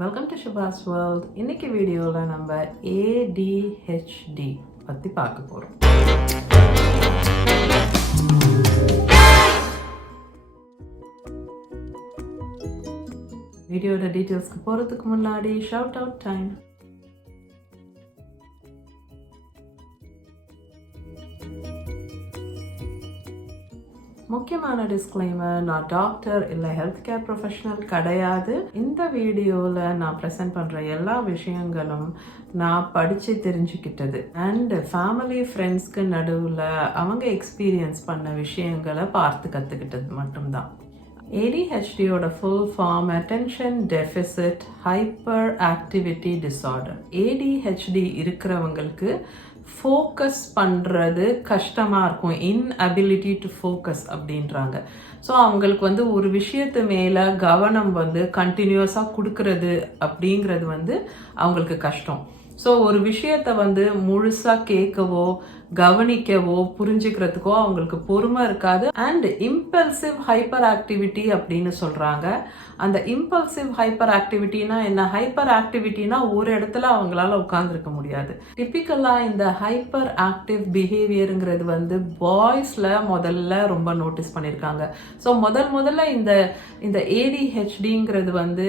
Welcome to Shubasworld. இன்னைக்கு வீடியோவில் நம்ம ADHD பற்றி பார்க்க போகிறோம். வீடியோட டீட்டெயில்ஸ்க்கு போகிறதுக்கு முன்னாடி ஷவுட் அவுட் டைம். முக்கியமான டிஸ்க்ளைமர், நான் டாக்டர் இல்லை ஹெல்த் கேர் ப்ரொஃபஷனல் கிடையாது. இந்த வீடியோவில் நான் ப்ரெசென்ட் பண்ணுற எல்லா விஷயங்களும் நான் படித்து தெரிஞ்சுக்கிட்டது அண்ட் ஃபேமிலி ஃப்ரெண்ட்ஸ்க்கு நடுவில் அவங்க எக்ஸ்பீரியன்ஸ் பண்ண விஷயங்களை பார்த்து கற்றுக்கிட்டது மட்டும்தான். ADHDயோட full form attention deficit hyperactivity disorder. ADHD இருக்கிறவங்களுக்கு ஃபோக்கஸ் பண்ணுறது கஷ்டமாக இருக்கும், இன்அபிலிட்டி டு ஃபோக்கஸ் அப்படின்றாங்க. ஸோ அவங்களுக்கு ஒரு விஷயத்து மேலே கவனம் கண்டினியூஸாக கொடுக்கறது அப்படிங்கிறது அவங்களுக்கு கஷ்டம். ஸோ ஒரு விஷயத்தை முழுசாக கேட்கவோ கவனிக்கவோ புரிஞ்சுக்கிறதுக்கோ அவங்களுக்கு பொறுமை இருக்காது. அண்ட் இம்பல்சிவ் ஹைப்பர் ஆக்டிவிட்டி அப்படின்னு சொல்கிறாங்க. அந்த இம்பல்சிவ் ஹைப்பர் ஆக்டிவிட்டினா என்ன? ஹைப்பர் ஆக்டிவிட்டினா ஒரு இடத்துல அவங்களால உட்கார்ந்துருக்க முடியாது. டிப்பிக்கலாக இந்த ஹைப்பர் ஆக்டிவ் பிஹேவியருங்கிறது பாய்ஸில் முதல்ல ரொம்ப நோட்டீஸ் பண்ணியிருக்காங்க. ஸோ முதல்ல இந்த ADHDங்கிறது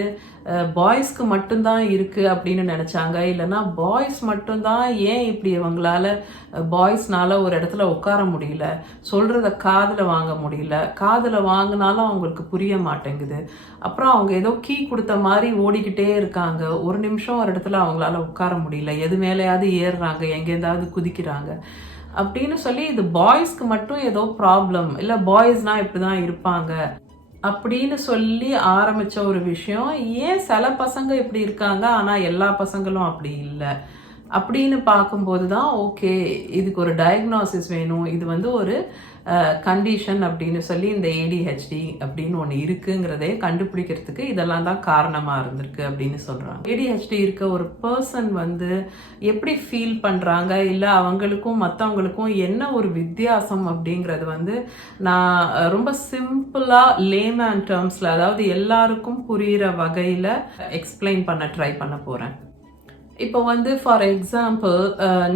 பாய்ஸ்க்கு மட்டும்தான் இருக்குது அப்படின்னு நினச்சாங்க. இல்லைன்னா பாய்ஸ் மட்டும்தான் ஏன் இப்படி இவங்களால பாய்ஸ்னால ஒரு இடத்துல உட்கார முடியல, சொல்கிறத காதில் வாங்க முடியல, காதில் வாங்கினாலும் அவங்களுக்கு புரிய மாட்டேங்குது, அப்புறம் அவங்க ஏதோ கீ கொடுத்த மாதிரி ஓடிக்கிட்டே இருக்காங்க, ஒரு நிமிஷம் ஒரு இடத்துல அவங்களால உட்கார முடியல, எது மேலேயாவது ஏறுறாங்க, எங்கேருந்தாவது குதிக்கிறாங்க அப்படின்னு சொல்லி இது பாய்ஸ்க்கு மட்டும் ஏதோ ப்ராப்ளம், இல்லை பாய்ஸ்னால் இப்படி தான் இருப்பாங்க அப்படின்னு சொல்லி ஆரம்பித்த ஒரு விஷயம். ஏன் சில பசங்க இப்படி இருக்காங்க ஆனால் எல்லா பசங்களும் அப்படி இல்லை அப்படின்னு பார்க்கும்போது தான் ஓகே, இதுக்கு ஒரு டயக்னாசிஸ் வேணும், இது ஒரு கண்டிஷன் அப்படின்னு சொல்லி இந்த ADHD அப்படின்னு ஒன்று இருக்குங்கிறதே கண்டுபிடிக்கிறதுக்கு இதெல்லாம் தான் காரணமாக இருந்திருக்கு அப்படின்னு சொல்கிறாங்க. ADHD இருக்க ஒரு பர்சன் எப்படி ஃபீல் பண்ணுறாங்க, இல்லை அவங்களுக்கும் மற்றவங்களுக்கும் என்ன ஒரு வித்தியாசம் அப்படிங்கிறது நான் ரொம்ப சிம்பிளாக லேமேன் டேர்ம்ஸில், அதாவது எல்லாருக்கும் புரிகிற வகையில் எக்ஸ்பிளைன் பண்ண ட்ரை பண்ண போகிறேன். இப்போ ஃபார் எக்ஸாம்பிள்,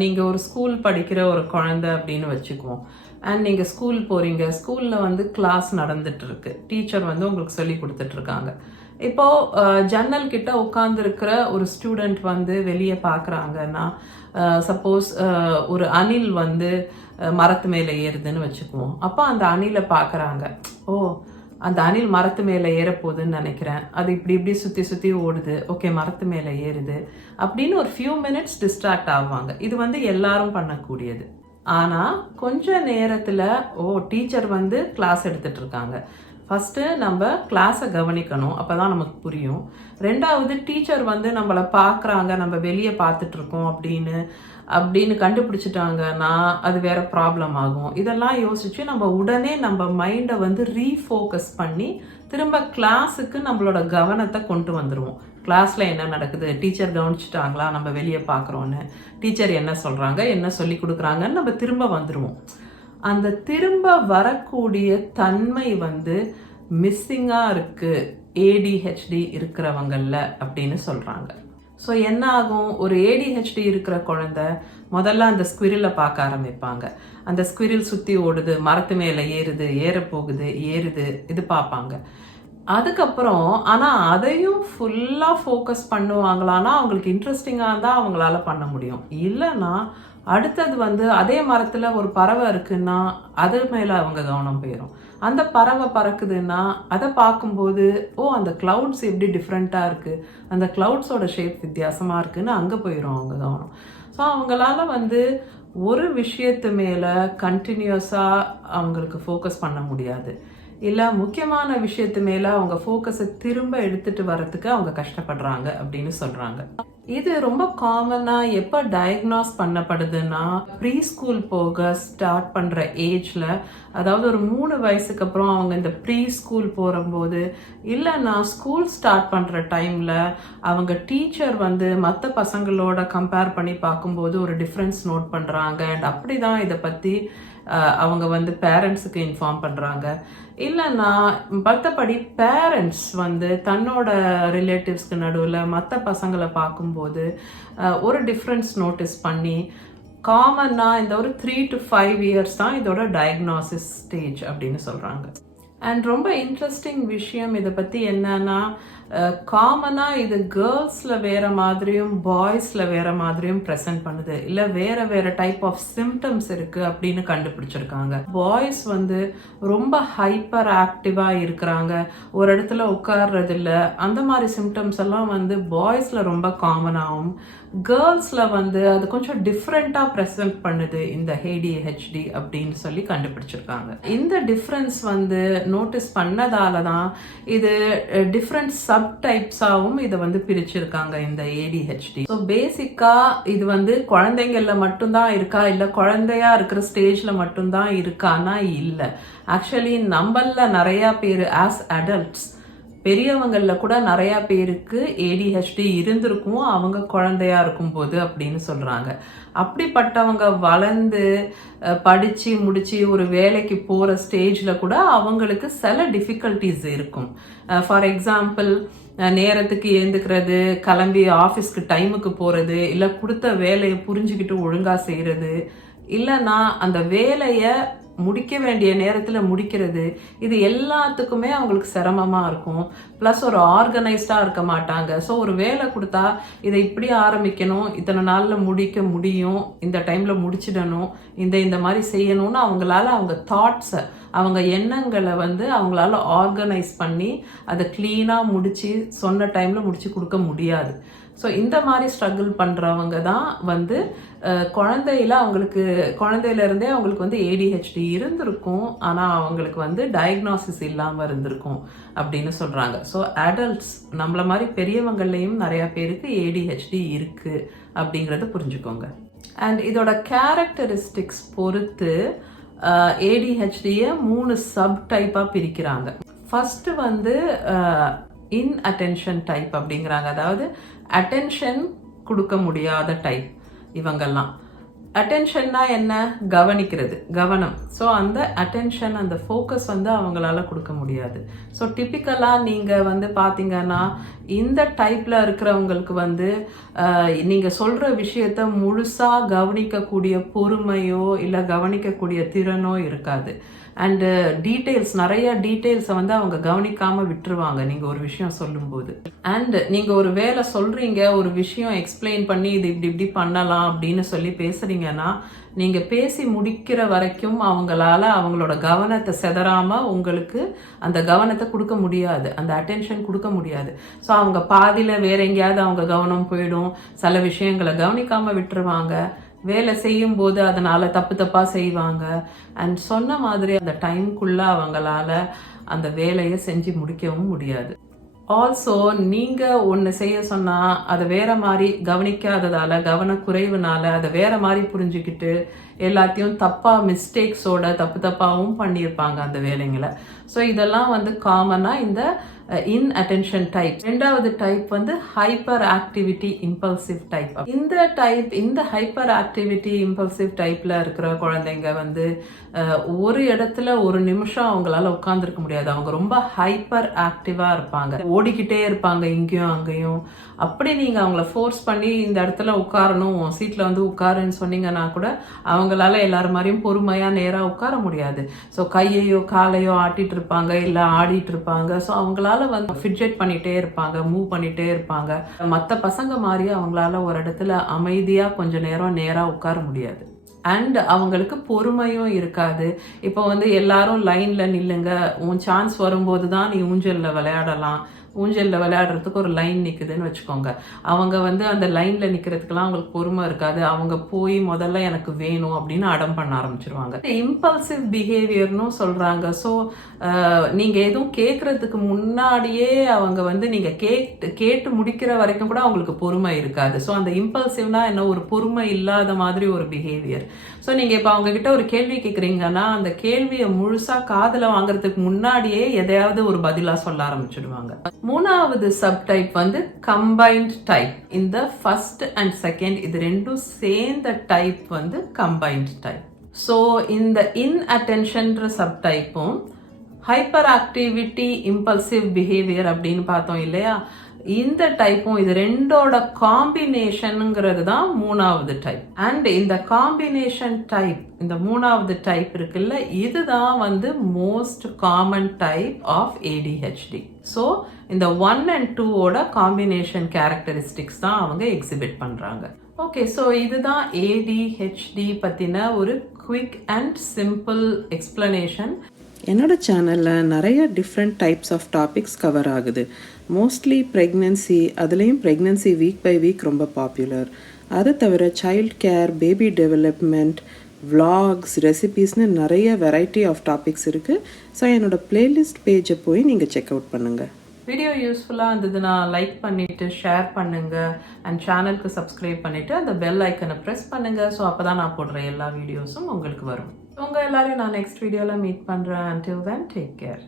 நீங்கள் ஒரு ஸ்கூல் படிக்கிற ஒரு குழந்தை அப்படின்னு வச்சுக்குவோம். அண்ட் நீங்கள் ஸ்கூல் போகிறீங்க, ஸ்கூலில் கிளாஸ் நடந்துட்டுருக்கு, டீச்சர் உங்களுக்கு சொல்லி கொடுத்துட்ருக்காங்க. இப்போது ஜன்னல் கிட்ட உட்காந்துருக்கிற ஒரு ஸ்டூடெண்ட் வெளியே பார்க்குறாங்கன்னா, சப்போஸ் ஒரு அணில் மரத்து மேலே ஏறுதுன்னு வச்சுக்குவோம். அப்போ அந்த அணிலை பார்க்குறாங்க, ஓ அந்த அணில் மரத்து மேலே ஏறப்போகுதுன்னு நினைக்கிறேன், அது இப்படி சுற்றி ஓடுது, ஓகே மரத்து மேலே ஏறுது அப்படின்னு ஒரு ஃபியூ மினிட்ஸ் டிஸ்ட்ராக்ட் ஆவாங்க. இது எல்லாரும் பண்ணக்கூடியது. ஆனால் கொஞ்ச நேரத்தில் டீச்சர் கிளாஸ் எடுத்துட்டு இருக்காங்க. ஃபஸ்ட்டு நம்ம கிளாஸை கவனிக்கணும், அப்போ தான் நமக்கு புரியும். ரெண்டாவது, டீச்சர் நம்மளை பார்க்குறாங்க, நம்ம வெளியே பார்த்துட்ருக்கோம் அப்படின்னு கண்டுபிடிச்சிட்டாங்கன்னா அது வேற ப்ராப்ளம் ஆகும். இதெல்லாம் யோசிச்சு நம்ம உடனே நம்ம மைண்டை ரீஃபோக்கஸ் பண்ணி திரும்ப கிளாஸுக்கு நம்மளோட கவனத்தை கொண்டு வந்துடுவோம். கிளாஸில் என்ன நடக்குது, டீச்சர் கவனிச்சுட்டாங்களா, நம்ம வெளியே பார்க்குறோன்னு, டீச்சர் என்ன சொல்கிறாங்க, என்ன சொல்லி கொடுக்குறாங்கன்னு நம்ம திரும்ப வந்துடுவோம். அந்த திரும்ப வரக்கூடிய தன்மை மிஸ்ஸிங்காக இருக்குது ADHD இருக்கிறவங்கள அப்படின்னு சொல்கிறாங்க. ஸோ என்ன ஆகும், ஒரு ADHD இருக்கிற குழந்தை முதல்ல அந்த ஸ்குவிரிலை பார்க்க ஆரம்பிப்பாங்க. அந்த ஸ்குவிரில் சுற்றி ஓடுது, மரத்து மேலே ஏறுது, ஏறப்போகுது, ஏறுது, இது பார்ப்பாங்க. அதுக்கப்புறம் ஆனால் அதையும் ஃபுல்லாக ஃபோக்கஸ் பண்ணுவாங்களான்னா அவங்களுக்கு இன்ட்ரெஸ்டிங்காக இருந்தால் அவங்களால பண்ண முடியும். இல்லைன்னா அடுத்தது அதே மரத்தில் ஒரு பறவை இருக்குன்னா அது மேலே அவங்க கவனம் போயிடும். அந்த பறவை பறக்குதுன்னா அதை பார்க்கும்போது அந்த கிளவுட்ஸ் எப்படி டிஃப்ரெண்ட்டாக இருக்குது, அந்த கிளவுட்ஸோட ஷேப் வித்தியாசமாக இருக்குன்னு அங்கே போயிடும் அவங்க கவனம். ஸோ அவங்களால ஒரு விஷயத்து மேலே கண்டினியூஸாக அவங்களுக்கு ஃபோக்கஸ் பண்ண முடியாது. இல்லை முக்கியமான விஷயத்து மேலே அவங்க ஃபோக்கஸை திரும்ப எடுத்துகிட்டு வர்றதுக்கு அவங்க கஷ்டப்படுறாங்க அப்படின்னு சொல்கிறாங்க. இது ரொம்ப காமனாக எப்போ டயக்னாஸ் பண்ணப்படுதுன்னா ப்ரீ ஸ்கூல் போக ஸ்டார்ட் பண்ணுற ஏஜில், அதாவது ஒரு 3 வயசுக்கு அப்புறம் அவங்க இந்த ப்ரீ ஸ்கூல் போகும்போது, இல்லைன்னா ஸ்கூல் ஸ்டார்ட் பண்ணுற டைமில் அவங்க டீச்சர் மற்ற பசங்களோட கம்பேர் பண்ணி பார்க்கும்போது ஒரு டிஃப்ரென்ஸ் நோட் பண்ணுறாங்க. அண்ட் அப்படி தான் இதை பற்றி அவங்க வந்து பேரண்ட்ஸுக்கு இன்ஃபார்ம் பண்ணுறாங்க. இல்லைன்னா மற்றபடி பேரண்ட்ஸ் வந்து தன்னோட ரிலேட்டிவ்ஸ்க்கு நடுவில் மற்ற பசங்களை பார்க்கும்போது ஒரு டிஃப்ரென்ஸ் நோட்டீஸ் பண்ணி காமனாக இந்த ஒரு 3 to 5 இயர்ஸ் தான் இதோட டயக்னாசிஸ் ஸ்டேஜ் அப்படின்னு சொல்கிறாங்க. அண்ட் ரொம்ப இன்ட்ரெஸ்டிங் விஷயம் இதை பற்றி என்னன்னா, காமனாக இது கேர்ள்ஸில் வேறு மாதிரியும் பாய்ஸில் வேறு மாதிரியும் ப்ரெசென்ட் பண்ணுது, இல்லை வேறு வேறு டைப் ஆஃப் சிம்டம்ஸ் இருக்குது அப்படின்னு கண்டுபிடிச்சிருக்காங்க. பாய்ஸ் வந்து ரொம்ப ஹைப்பர் ஆக்டிவாக இருக்கிறாங்க, ஒரு இடத்துல உட்கார்றதில்ல, அந்த மாதிரி சிம்டம்ஸ் எல்லாம் வந்து பாய்ஸில் ரொம்ப காமனாகவும், கேர்ள்ஸில் வந்து அது கொஞ்சம் டிஃப்ரெண்ட்டாக ப்ரெசென்ட் பண்ணுது இந்த ADHD அப்படின்னு சொல்லி கண்டுபிடிச்சிருக்காங்க. இந்த டிஃப்ரென்ஸ் வந்து நோட்டீஸ் பண்ணதால தான் இது டிஃப்ரெண்ட் சப் டைப்ஸாகவும் இதை வந்து பிரிச்சிருக்காங்க இந்த ADHD. ஸோ பேசிக்காக இது வந்து குழந்தைங்கள்ல மட்டும்தான் இருக்கா, இல்லை குழந்தையா இருக்கிற ஸ்டேஜில் மட்டும்தான் இருக்கானா? இல்லை, ஆக்சுவலி நம்மள நிறையா பேர் ஆஸ் அடல்ட்ஸ், பெரியவங்களில் கூட நிறையா பேருக்கு ADHD இருந்திருக்கும் அவங்க குழந்தையா இருக்கும்போது அப்படின்னு சொல்கிறாங்க. அப்படிப்பட்டவங்க வளர்ந்து படித்து முடித்து ஒரு வேலைக்கு போகிற ஸ்டேஜில் கூட அவங்களுக்கு சில டிஃபிகல்ட்டிஸ் இருக்கும். ஃபார் எக்ஸாம்பிள், நேரத்துக்கு ஏந்துக்கிறது, கிளம்பி ஆஃபீஸ்க்கு டைமுக்கு போகிறது, இல்லை கொடுத்த வேலையை புரிஞ்சுக்கிட்டு ஒழுங்காக செய்கிறது, இல்லைன்னா அந்த வேலையை முடிக்க வேண்டிய நேரத்தில் முடிக்கிறது, இது எல்லாத்துக்குமே அவங்களுக்கு சிரமமாக இருக்கும். ப்ளஸ் ஒரு ஆர்கனைஸ்டாக இருக்க மாட்டாங்க. ஸோ ஒரு வேலை கொடுத்தா இதை இப்படி ஆரம்பிக்கணும், இத்தனை நாளில் முடிக்க முடியும், இந்த டைமில் முடிச்சிடணும், இந்த மாதிரி செய்யணும்னு அவங்களால அவங்க தாட்ஸை, அவங்க எண்ணங்களை வந்து அவங்களால ஆர்கனைஸ் பண்ணி அதை க்ளீனாக முடித்து சொன்ன டைமில் முடித்து கொடுக்க முடியாது. ஸோ இந்த மாதிரி ஸ்ட்ரகிள் பண்ணுறவங்க தான் வந்து குழந்தையிலேருந்தே அவங்களுக்கு வந்து ADHD இருந்திருக்கும், ஆனால் அவங்களுக்கு வந்து டயக்னாசிஸ் இல்லாமல் இருந்திருக்கும் அப்படின்னு சொல்கிறாங்க. ஸோ அடல்ட்ஸ் நம்மள மாதிரி பெரியவங்கள்லேயும் நிறையா பேருக்கு ADHD இருக்குது அப்படிங்கிறத புரிஞ்சுக்கோங்க. அண்ட் இதோட கேரக்டரிஸ்டிக்ஸ் பொறுத்து ADHDயை 3 சப் டைப்பாக பிரிக்கிறாங்க. ஃபர்ஸ்ட் வந்து இன்அட்டென்ஷன் டைப் அப்படிங்கிறாங்க, அதாவது அட்டென்ஷன் கொடுக்க முடியாத டைப் இவங்கெல்லாம். அட்டென்ஷன்னா என்ன? கவனிக்கிறது, கவனம். ஸோ அந்த அட்டென்ஷன், அந்த ஃபோக்கஸ் வந்து அவங்களால கொடுக்க முடியாது. ஸோ டிப்பிக்கலாக நீங்கள் வந்து பார்த்தீங்கன்னா இந்த டைப்பில் இருக்கிறவங்களுக்கு வந்து நீங்கள் சொல்கிற விஷயத்த முழுசாக கவனிக்கக்கூடிய பொறுமையோ இல்லை கவனிக்கக்கூடிய திறனோ இருக்காது. அண்டு நிறைய டீட்டெயில்ஸை வந்து அவங்க கவனிக்காமல் விட்டுருவாங்க நீங்கள் ஒரு விஷயம் சொல்லும்போது. அண்டு நீங்கள் ஒரு வேலை சொல்கிறீங்க, ஒரு விஷயம் எக்ஸ்பிளைன் பண்ணி இது இப்படி பண்ணலாம் அப்படின்னு சொல்லி பேசுகிறீங்கன்னா, நீங்கள் பேசி முடிக்கிற வரைக்கும் அவங்களால அவங்களோட கவனத்தை செதறாமல் உங்களுக்கு அந்த கவனத்தை கொடுக்க முடியாது, அந்த அட்டென்ஷன் கொடுக்க முடியாது. ஸோ அவங்க பாதியில் வேற எங்கேயாவது அவங்க கவனம் போயிடும், சில விஷயங்களை கவனிக்காமல் விட்டுருவாங்க, வேலை செய்யும் போது அதனால தப்பாக செய்வாங்க. அண்ட் சொன்ன மாதிரி அந்த டைம்குள்ள அவங்களால அந்த வேலையை செஞ்சு முடிக்கவும் முடியாது. ஆல்சோ நீங்கள் ஒன்று செய்ய சொன்னால் அதை வேற மாதிரி கவனிக்காததால், கவனக்குறைவுனால அதை வேற மாதிரி புரிஞ்சுக்கிட்டு எல்லாத்தையும் மிஸ்டேக்ஸோட தப்பாகவும் பண்ணியிருப்பாங்க அந்த வேலைங்களை. ஸோ இதெல்லாம் வந்து காமனாக இந்த இன்அட்டென்ஷன் டைப். ரெண்டாவது டைப் வந்து ஹைப்பர் ஆக்டிவிட்டி இம்பல்சிவ் டைப். இந்த ஹைப்பர் ஆக்டிவிட்டி இம்பல்சிவ் டைப்ல இருக்கிற குழந்தைங்க வந்து ஒரு இடத்துல ஒரு நிமிஷம் அவங்களால உட்கார்ந்துருக்க முடியாது. அவங்க ரொம்ப ஹைப்பர் ஆக்டிவா இருப்பாங்க, ஓடிக்கிட்டே இருப்பாங்க இங்கேயும் அங்கேயும். அப்படி நீங்க அவங்கள ஃபோர்ஸ் பண்ணி இந்த இடத்துல உட்காரணும், சீட்ல வந்து உட்காருன்னு சொன்னீங்கன்னா கூட அவங்களால எல்லாரும் மாதிரியும் பொறுமையா நேரா உட்கார முடியாது. ஸோ கையையோ காலையோ ஆட்டிட்டு இருப்பாங்க, இல்லை ஆடிட்டு இருப்பாங்க. ஸோ அவங்களால வந்து ஃபிட்ஜெட் பண்ணிட்டே இருப்பாங்க, மூவ் பண்ணிட்டே இருப்பாங்க. மற்ற பசங்க மாதிரி அவங்களால ஒரு இடத்துல அமைதியா கொஞ்ச நேரம் நேரா உட்கார முடியாது. அண்ட் அவங்களுக்கு பொறுமையும் இருக்காது. இப்போ வந்து எல்லாரும் லைன்ல நில்லுங்க, உன் சான்ஸ் வரும்போது தான் நீ ஊஞ்சல்ல விளையாடலாம், ஊஞ்சலில் விளையாடுறதுக்கு ஒரு லைன் நிற்குதுன்னு வச்சுக்கோங்க. அவங்க வந்து அந்த லைனில் நிற்கிறதுக்கெல்லாம் அவங்களுக்கு பொறுமை இருக்காது. அவங்க போய் முதல்ல எனக்கு வேணும் அப்படின்னு அடம் பண்ண ஆரம்பிச்சிருவாங்க. இம்பல்சிவ் பிஹேவியர்னு சொல்கிறாங்க. ஸோ நீங்கள் எதுவும் கேட்குறதுக்கு முன்னாடியே அவங்க வந்து நீங்கள் கேட்டு முடிக்கிற வரைக்கும் கூட அவங்களுக்கு பொறுமை இருக்காது. ஸோ அந்த இம்பல்சிவ்னா என்ன, ஒரு பொறுமை இல்லாத மாதிரி ஒரு பிஹேவியர். ஸோ நீங்கள் இப்போ அவங்கக்கிட்ட ஒரு கேள்வி கேட்குறீங்கன்னா அந்த கேள்வியை முழுசாக காதில் வாங்குறதுக்கு முன்னாடியே எதையாவது ஒரு பதிலாக சொல்ல ஆரம்பிச்சிடுவாங்க. மூணாவது சப்டைப் வந்து கம்பைன்ட் டைப். இந்த ஃபர்ஸ்ட் அண்ட் செகண்ட் இது ரெண்டும் சேர்ந்த டைப் வந்து கம்பைன்ட் டைப். ஸோ இந்த inattentionன்ற சப்டைப்பும் ஹைப்பர் ஆக்டிவிட்டி இம்பல்சிவ் பிஹேவியர் அப்படின்னு பார்த்தோம் இல்லையா, இந்த டைப்பும் இது ரெண்டோட காம்பினேஷனுங்கிறது தான் மூணாவது டைப். அண்ட் இந்த காம்பினேஷன் டைப், இந்த மூணாவது டைப் இருக்குல்ல, இதுதான் வந்து most common type of ADHD. So இந்த 1 and 2ஓட காம்பினேஷன் கேரக்டரிஸ்டிக்ஸ் தான் அவங்க எக்ஸிபிட் பண்றாங்க. ஓகே, ஸோ இதுதான் ஏடிஹெச்டி பத்தின ஒரு குவிக் அண்ட் சிம்பிள் எக்ஸ்பிளனேஷன். என்னோட சேனலில் நிறைய different types of topics cover ஆகுது. மோஸ்ட்லி ப்ரெக்னென்சி, அதுலேயும் ப்ரெக்னென்சி வீக் பை வீக் ரொம்ப பாப்புலர். அதை தவிர child care, baby development, vlogs, ரெசிபீஸ்னு நிறைய வெரைட்டி ஆஃப் டாபிக்ஸ் இருக்குது. ஸோ என்னோடய பிளேலிஸ்ட் பேஜை போய் நீங்கள் செக் அவுட் பண்ணுங்கள். வீடியோ யூஸ்ஃபுல்லாக இருந்ததுன்னா லைக் பண்ணிவிட்டு ஷேர் பண்ணுங்கள் அண்ட் சேனலுக்கு சப்ஸ்கிரைப் பண்ணிவிட்டு அந்த பெல் ஐக்கனை ப்ரெஸ் பண்ணுங்கள். ஸோ அப்போ தான் நான் போடுற எல்லா வீடியோஸும் உங்களுக்கு வரும். உங்கள் எல்லாரையும் நான் நெக்ஸ்ட் வீடியோவில் மீட் பண்ணுறேன். Until then, take care.